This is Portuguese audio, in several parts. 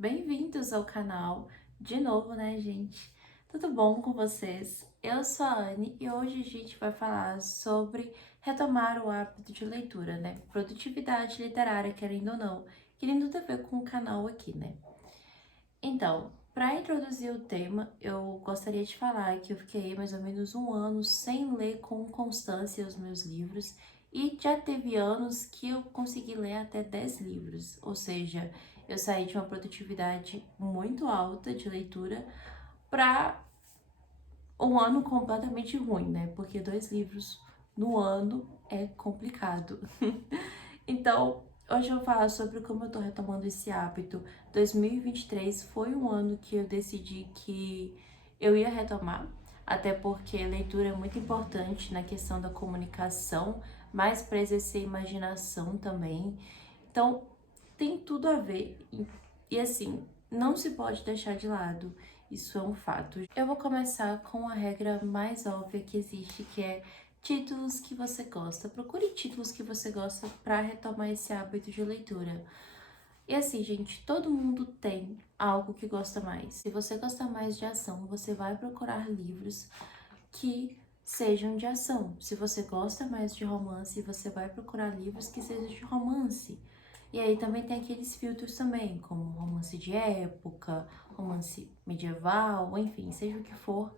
Bem-vindos ao canal de novo, né, gente? Tudo bom com vocês? Eu sou a Anne e hoje a gente vai falar sobre retomar o hábito de leitura, né? Produtividade literária, querendo ou não, querendo ter a ver com o canal aqui, né? Então, para introduzir o tema, eu gostaria de falar que eu fiquei mais ou menos um ano sem ler com constância os meus livros e já teve anos que eu consegui ler até 10 livros, ou seja, eu saí de uma produtividade muito alta de leitura para um ano completamente ruim, né? Porque 2 livros no ano é complicado. Então, hoje eu vou falar sobre como eu tô retomando esse hábito. 2023 foi um ano que eu decidi que eu ia retomar, até porque leitura é muito importante na questão da comunicação, mas para exercer imaginação também. Então, tem tudo a ver. E assim, não se pode deixar de lado. Isso é um fato. Eu vou começar com a regra mais óbvia que existe, que é títulos que você gosta. Procure títulos que você gosta para retomar esse hábito de leitura. E assim, gente, todo mundo tem algo que gosta mais. Se você gosta mais de ação, você vai procurar livros que sejam de ação. Se você gosta mais de romance, você vai procurar livros que sejam de romance. E aí também tem aqueles filtros também, como romance de época, romance medieval, enfim, seja o que for,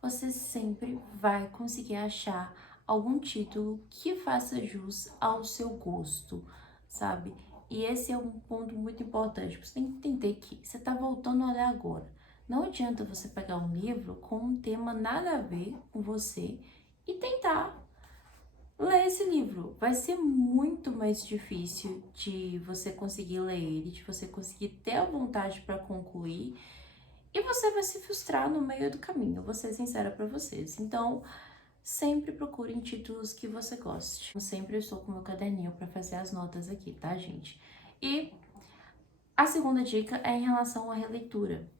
você sempre vai conseguir achar algum título que faça jus ao seu gosto, sabe? E esse é um ponto muito importante. Você tem que entender que você está voltando a olhar agora. Não adianta você pegar um livro com um tema nada a ver com você e tentar ler esse livro. Vai ser muito mais difícil de você conseguir ler ele, de você conseguir ter a vontade para concluir e você vai se frustrar no meio do caminho, vou ser sincera para vocês. Então, sempre procurem títulos que você goste. Eu sempre estou com meu caderninho para fazer as notas aqui, tá, gente? E a segunda dica é em relação à releitura.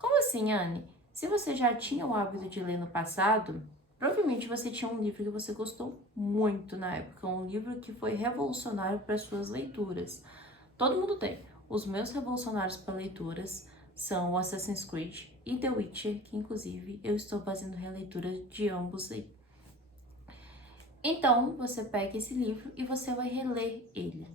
Como assim, Anne? Se você já tinha o hábito de ler no passado, provavelmente você tinha um livro que você gostou muito na época, um livro que foi revolucionário para suas leituras. Todo mundo tem. Os meus revolucionários para leituras são o Assassin's Creed e The Witcher, que inclusive eu estou fazendo releitura de ambos aí. Então, você pega esse livro e você vai reler ele.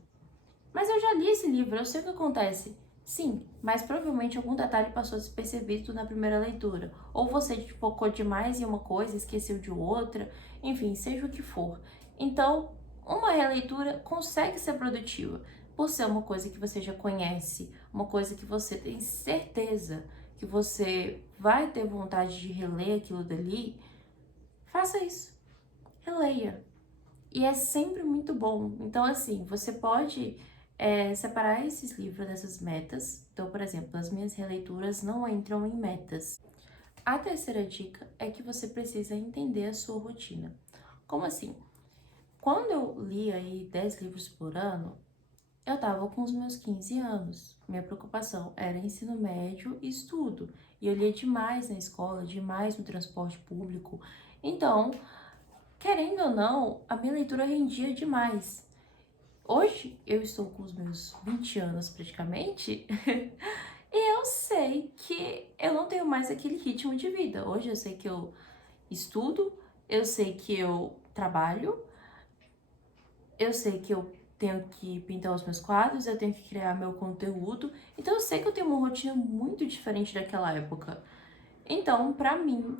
Mas eu já li esse livro, eu sei o que acontece. Sim, mas provavelmente algum detalhe passou despercebido na primeira leitura. Ou você focou demais em uma coisa, esqueceu de outra, enfim, seja o que for. Então, uma releitura consegue ser produtiva, por ser uma coisa que você já conhece, uma coisa que você tem certeza que você vai ter vontade de reler aquilo dali. Faça isso, releia. E é sempre muito bom. Então, assim, você pode separar esses livros dessas metas. Então, por exemplo, as minhas releituras não entram em metas. A terceira dica é que você precisa entender a sua rotina. Como assim? Quando eu li aí 10 livros por ano, eu tava com os meus 15 anos. Minha preocupação era ensino médio e estudo. E eu lia demais na escola, demais no transporte público. Então, querendo ou não, a minha leitura rendia demais. Hoje eu estou com os meus 20 anos praticamente e eu sei que eu não tenho mais aquele ritmo de vida. Hoje eu sei que eu estudo, eu sei que eu trabalho, eu sei que eu tenho que pintar os meus quadros, eu tenho que criar meu conteúdo. Então eu sei que eu tenho uma rotina muito diferente daquela época. Então, pra mim,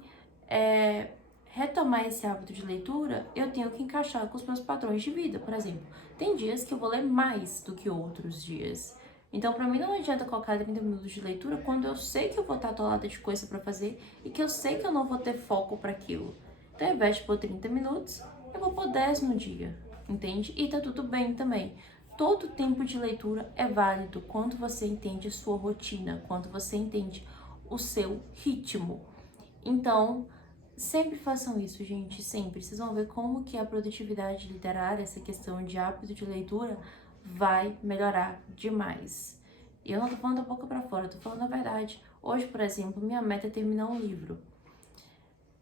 retomar esse hábito de leitura, eu tenho que encaixar com os meus padrões de vida. Por exemplo, tem dias que eu vou ler mais do que outros dias. Então, pra mim, não adianta colocar 30 minutos de leitura quando eu sei que eu vou estar atolada de coisa pra fazer e que eu sei que eu não vou ter foco para aquilo. Então, ao invés de pôr 30 minutos, eu vou pôr 10 no dia, entende? E tá tudo bem também. Todo tempo de leitura é válido quando você entende a sua rotina, quando você entende o seu ritmo. Então, sempre façam isso, gente, sempre. Vocês vão ver como que a produtividade literária, essa questão de hábito de leitura, vai melhorar demais. E eu não tô falando da boca pra fora, eu tô falando a verdade. Hoje, por exemplo, minha meta é terminar um livro.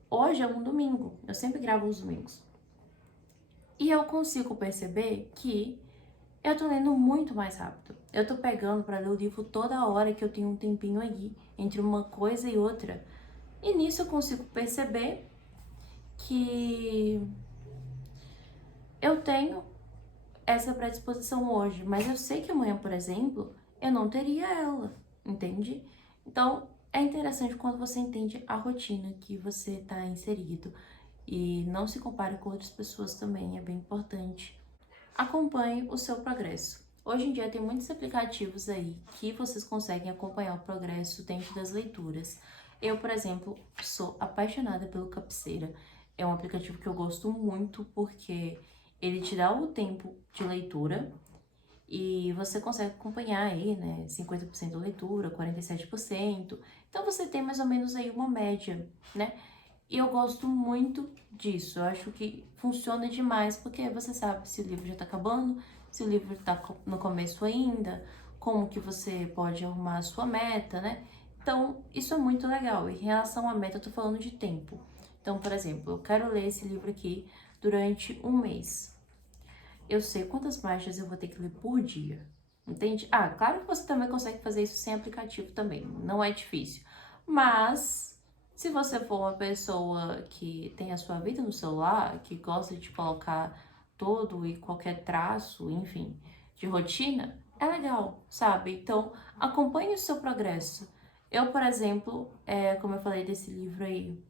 Hoje é um domingo, eu sempre gravo os domingos. E eu consigo perceber que eu tô lendo muito mais rápido. Eu tô pegando pra ler o livro toda hora que eu tenho um tempinho aí, entre uma coisa e outra. E nisso eu consigo perceber que eu tenho essa predisposição hoje, mas eu sei que amanhã, por exemplo, eu não teria ela, entende? Então, é interessante quando você entende a rotina que você está inserido e não se compare com outras pessoas também, é bem importante. Acompanhe o seu progresso. Hoje em dia tem muitos aplicativos aí que vocês conseguem acompanhar o progresso dentro das leituras. Eu, por exemplo, sou apaixonada pelo Cabeceira. É um aplicativo que eu gosto muito porque ele te dá o tempo de leitura e você consegue acompanhar aí, né, 50% leitura, 47%. Então você tem mais ou menos aí uma média, né? E eu gosto muito disso. Eu acho que funciona demais porque você sabe se o livro já tá acabando, se o livro tá no começo ainda, como que você pode arrumar a sua meta, né? Então, isso é muito legal. Em relação à meta, eu tô falando de tempo. Então, por exemplo, eu quero ler esse livro aqui durante um mês. Eu sei quantas páginas eu vou ter que ler por dia. Entende? Ah, claro que você também consegue fazer isso sem aplicativo também. Não é difícil. Mas se você for uma pessoa que tem a sua vida no celular, que gosta de colocar todo e qualquer traço, enfim, de rotina, é legal, sabe? Então, acompanhe o seu progresso. Eu, por exemplo, como eu falei desse livro aí,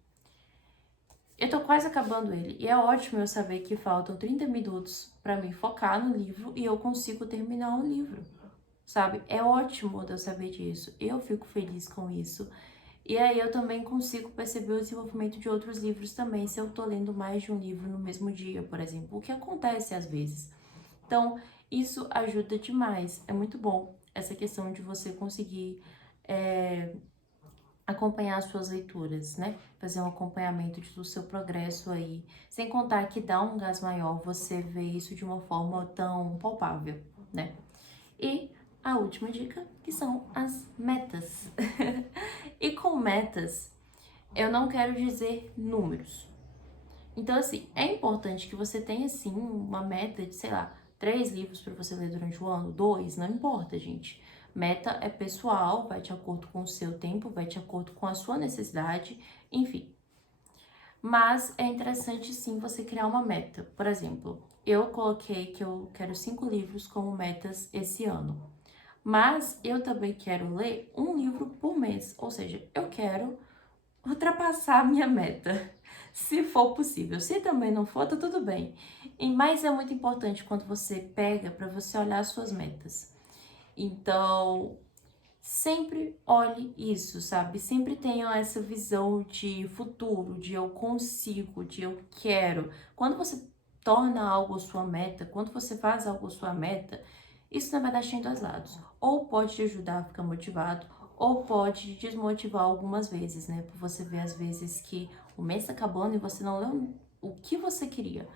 eu tô quase acabando ele e é ótimo eu saber que faltam 30 minutos pra mim focar no livro e eu consigo terminar o livro, sabe? É ótimo eu saber disso. Eu fico feliz com isso. E aí eu também consigo perceber o desenvolvimento de outros livros também, se eu tô lendo mais de um livro no mesmo dia, por exemplo, o que acontece às vezes. Então, isso ajuda demais. É muito bom essa questão de você conseguir acompanhar as suas leituras, né? Fazer um acompanhamento do seu progresso aí. Sem contar que dá um gás maior você vê isso de uma forma tão palpável, né? E a última dica, que são as metas. E com metas, eu não quero dizer números. Então, assim, é importante que você tenha, sim, uma meta de, sei lá, 3 livros para você ler durante o ano, 2, não importa, gente. Meta é pessoal, vai de acordo com o seu tempo, vai de acordo com a sua necessidade, enfim. Mas é interessante, sim, você criar uma meta. Por exemplo, eu coloquei que eu quero 5 livros como metas esse ano. Mas eu também quero ler um livro por mês, ou seja, eu quero ultrapassar a minha meta, se for possível. Se também não for, tá tudo bem. Mas é muito importante quando você pega para você olhar as suas metas. Então, sempre olhe isso, sabe? Sempre tenha essa visão de futuro, de eu consigo, de eu quero. Quando você torna algo sua meta, quando você faz algo sua meta, isso na verdade tem dois lados. Ou pode te ajudar a ficar motivado, ou pode te desmotivar algumas vezes, né? Por você ver às vezes que o mês tá acabando e você não leu o que você queria.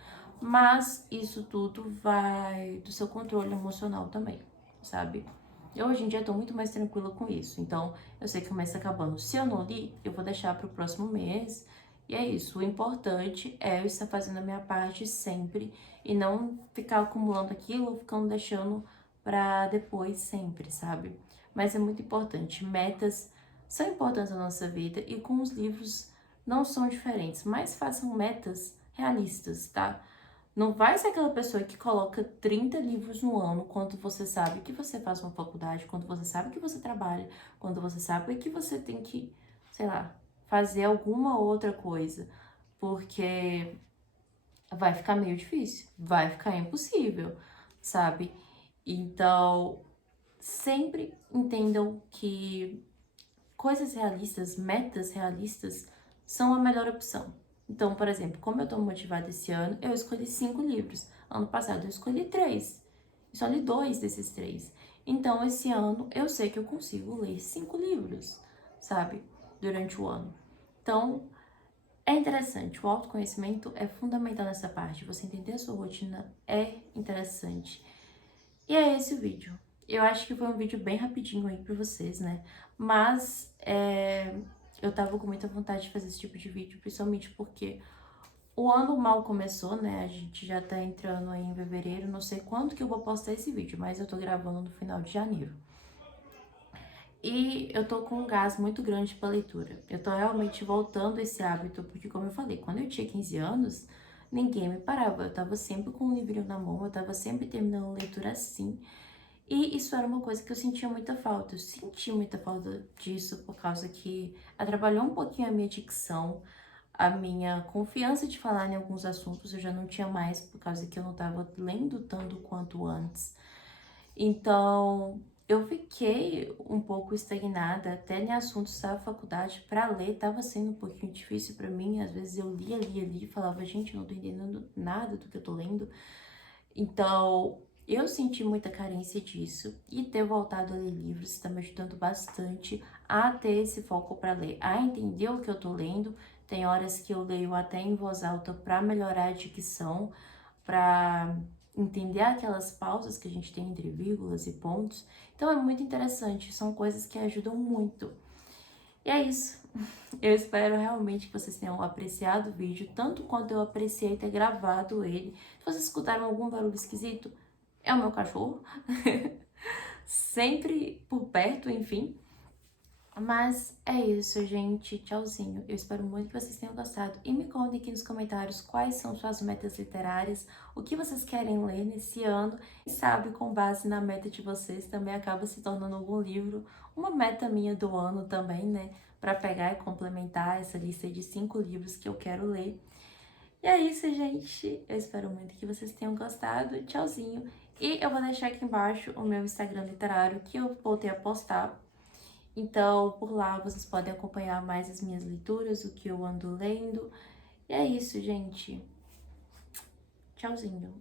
Mas isso tudo vai do seu controle emocional também, sabe? Eu hoje em dia tô muito mais tranquila com isso. Então, eu sei que o mês tá acabando. Se eu não li, eu vou deixar pro próximo mês. E é isso. O importante é eu estar fazendo a minha parte sempre e não ficar acumulando aquilo ou ficando deixando pra depois sempre, sabe? Mas é muito importante. Metas são importantes na nossa vida e com os livros não são diferentes, mas façam metas realistas, tá? Não vai ser aquela pessoa que coloca 30 livros no ano quando você sabe que você faz uma faculdade, quando você sabe que você trabalha, quando você sabe que você tem que, sei lá, fazer alguma outra coisa, porque vai ficar meio difícil, vai ficar impossível, sabe? Então, sempre entendam que coisas realistas, metas realistas, são a melhor opção. Então, por exemplo, como eu tô motivada esse ano, eu escolhi 5 livros. Ano passado eu escolhi 3. E só li 2 desses 3. Então, esse ano eu sei que eu consigo ler 5 livros, sabe? Durante o ano. Então, é interessante. O autoconhecimento é fundamental nessa parte. Você entender a sua rotina é interessante. E é esse o vídeo. Eu acho que foi um vídeo bem rapidinho aí pra vocês, né? Mas eu tava com muita vontade de fazer esse tipo de vídeo, principalmente porque O ano mal começou, né? A gente já tá entrando aí em fevereiro, não sei quando que eu vou postar esse vídeo, mas eu tô gravando no final de janeiro. E eu tô com um gás muito grande pra leitura. Eu tô realmente voltando esse hábito, porque como eu falei, quando eu tinha 15 anos, ninguém me parava. Eu tava sempre com um livrinho na mão, eu tava sempre terminando a leitura assim. E isso era uma coisa que eu sentia muita falta. Eu senti muita falta disso por causa que atrapalhou um pouquinho a minha dicção, a minha confiança de falar em alguns assuntos. Eu já não tinha mais por causa que eu não tava lendo tanto quanto antes. Então, eu fiquei um pouco estagnada até em assuntos da faculdade para ler, tava sendo um pouquinho difícil para mim. Às vezes eu lia e falava, gente, eu não tô entendendo nada do que eu tô lendo. Então, eu senti muita carência disso e ter voltado a ler livros está me ajudando bastante a ter esse foco para ler, a entender o que eu tô lendo. Tem horas que eu leio até em voz alta para melhorar a dicção, para entender aquelas pausas que a gente tem entre vírgulas e pontos. Então é muito interessante, são coisas que ajudam muito. E é isso. Eu espero realmente que vocês tenham apreciado o vídeo, tanto quanto eu apreciei ter gravado ele. Se vocês escutaram algum barulho esquisito, é o meu cachorro. Sempre por perto, enfim. Mas é isso, gente. Tchauzinho. Eu espero muito que vocês tenham gostado. E me contem aqui nos comentários quais são suas metas literárias, o que vocês querem ler nesse ano. E sabe, com base na meta de vocês, também acaba se tornando algum livro, uma meta minha do ano também, né? Pra pegar e complementar essa lista de 5 livros que eu quero ler. E é isso, gente. Eu espero muito que vocês tenham gostado. Tchauzinho. E eu vou deixar aqui embaixo o meu Instagram literário que eu voltei a postar. Então, por lá vocês podem acompanhar mais as minhas leituras, o que eu ando lendo. E é isso, gente. Tchauzinho.